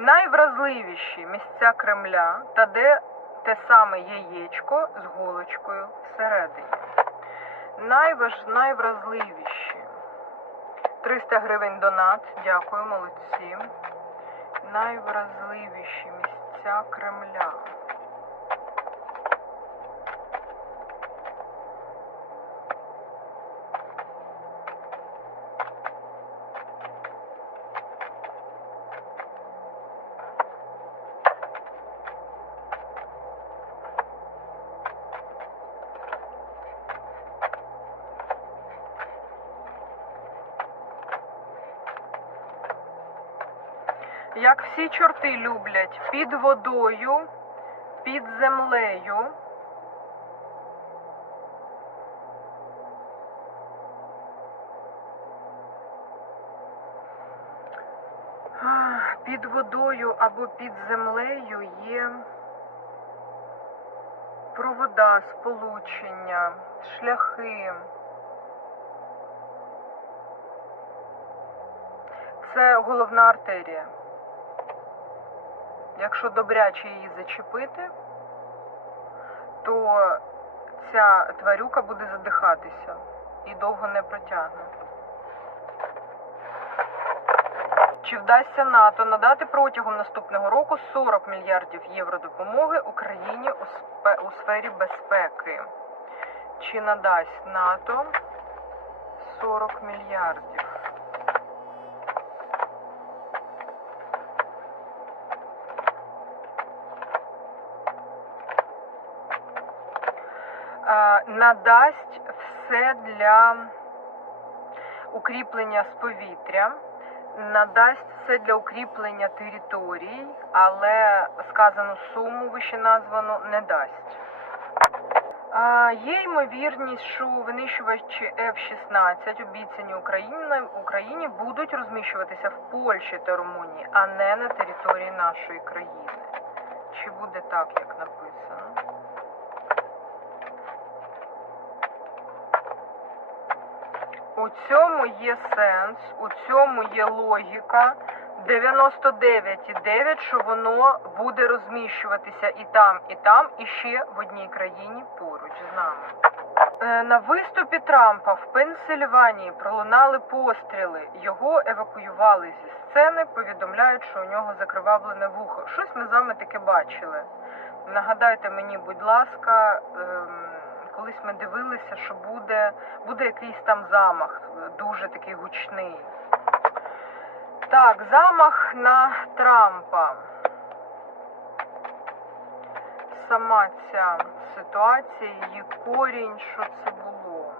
найвразливіші місця Кремля та де те саме яєчко з голочкою всередині. Найваж... Найвразливіші. 300 гривень донат. Дякую, молодці. Найвразливіші місця Кремля. Як всі чорти люблять під водою, під землею. Під водою або під землею є провода, сполучення, шляхи. Це головна артерія. Якщо добряче її зачепити, то ця тварюка буде задихатися і довго не протягне. Чи вдасться НАТО надати протягом наступного року 40 мільярдів євро допомоги Україні у, сфері безпеки? Чи надасть НАТО 40 мільярдів? Надасть все для укріплення з повітря, надасть все для укріплення територій, але сказану суму вище названу не дасть. Є ймовірність, що винищувачі F-16, обіцяні Україні, Україні, будуть розміщуватися в Польщі та Румунії, а не на території нашої країни. Чи буде так, як написано? У цьому є сенс, у цьому є логіка. 99,9, що воно буде розміщуватися і там, і там, і ще в одній країні поруч з нами. Е, На виступі Трампа в Пенсильванії пролунали постріли. Його евакуювали зі сцени. Повідомляють, що у нього закривавлене вухо. Щось ми з вами таке бачили. Нагадайте мені, будь ласка, ем, колись ми дивилися, що буде, буде якийсь там замах, дуже такий гучний. Так, замах на Трампа. Сама ця ситуація, її корінь, що це було.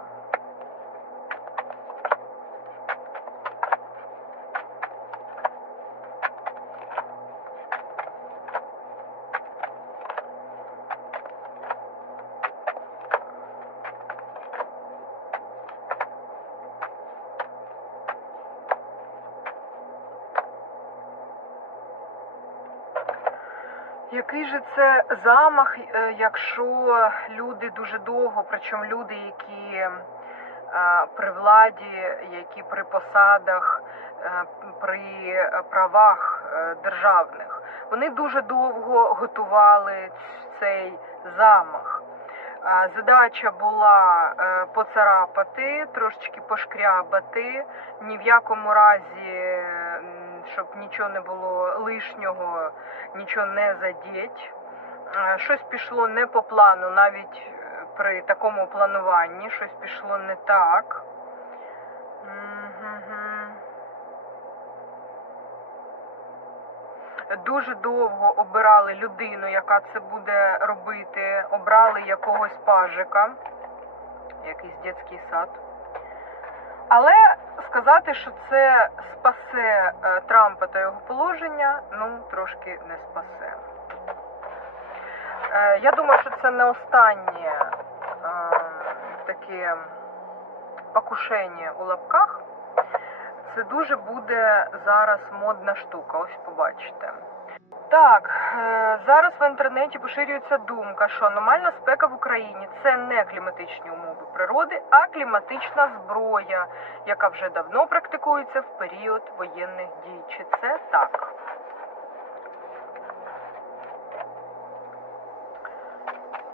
Який же це замах, е, якщо люди дуже довго, причому люди, які е, при владі, які при посадах, е, при правах державних, вони дуже довго готували цей замах. Задача була поцарапати, трошечки пошкрябати, ні в якому разі, щоб нічого не було лишнього, нічого не задіть. Е, Щось пішло не по плану, навіть е, при такому плануванні, щось пішло не так. Дуже довго обирали людину, яка це буде робити. Обрали якогось пажика, якийсь дитячий сад. Але сказати, що це спасе е, Трампа та його положення, ну трошки не спасе. Е, Я думаю, що це не останнє е, таке покушення у лапках. Це дуже буде зараз модна штука, ось побачите. Так, е, зараз в інтернеті поширюється думка, що аномальна спека в Україні це не кліматичні умови природи, а кліматична зброя, яка вже давно практикується в період воєнних дій. Чи це так?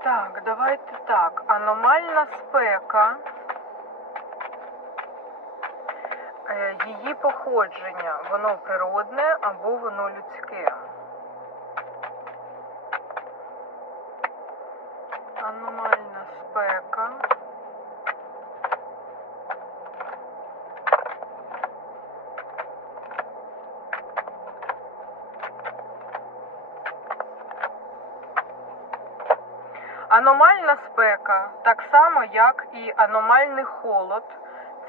Так, давайте так. Аномальна спека, е, її походження, воно природне або воно людське. Аномальна спека, так само як і аномальний холод,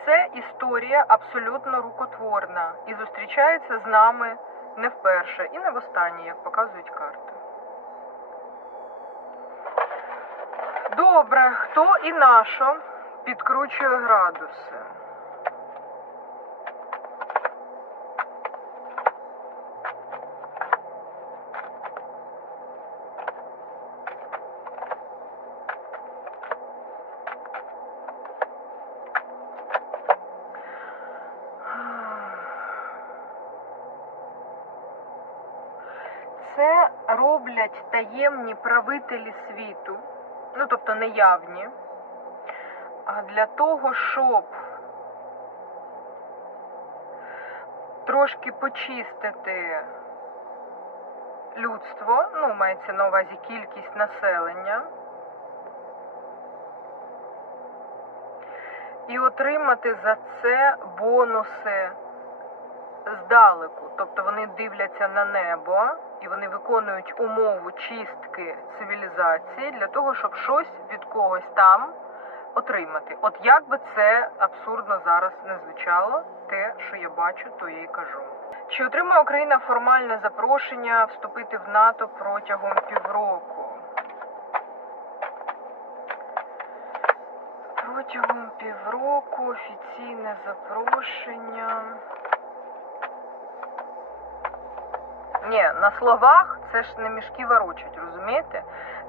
це історія абсолютно рукотворна і зустрічається з нами не вперше і не востаннє, як показують карти. Добре, хто і нашо підкручує градуси? Це роблять таємні правителі світу, ну тобто неявні, а для того, щоб трошки почистити людство, ну, мається на увазі кількість населення, і отримати за це бонуси здалеку. Тобто вони дивляться на небо і вони виконують умову чистки цивілізації для того, щоб щось від когось там отримати. От як би це абсурдно зараз не звучало, те, що я бачу, то я і кажу. Чи отримає Україна формальне запрошення вступити в НАТО протягом півроку? Протягом півроку офіційне запрошення. Ні, на словах це ж не мішки ворочать, розумієте?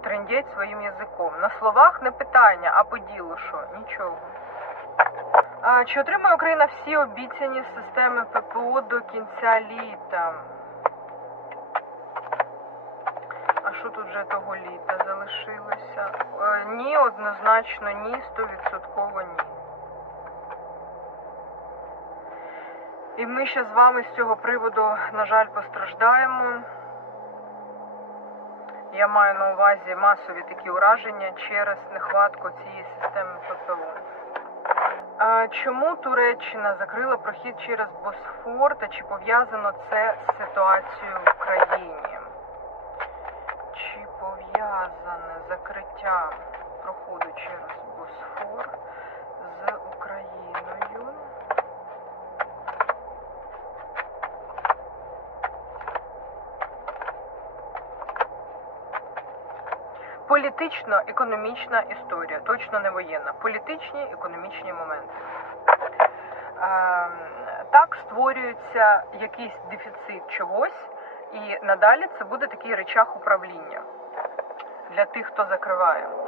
Трендять своїм язиком. На словах не питання, а по ділу що? Нічого. А, чи отримає Україна всі обіцяні системи ППО до кінця літа? А що тут вже того літа залишилося? Е, ні, однозначно ні, стовідсотково ні. І ми ще з вами з цього приводу, на жаль, постраждаємо. Я маю на увазі масові такі ураження через нехватку цієї системи ППО. Чому Туреччина закрила прохід через Босфор та чи пов'язано це з ситуацією в Україні? Чи пов'язане закриття проходу через Босфор з Україною? Політично-економічна історія, точно не воєнна. Політичні економічні моменти. Ем, Так створюється якийсь дефіцит чогось, і надалі це буде такий речах управління для тих, хто закриває.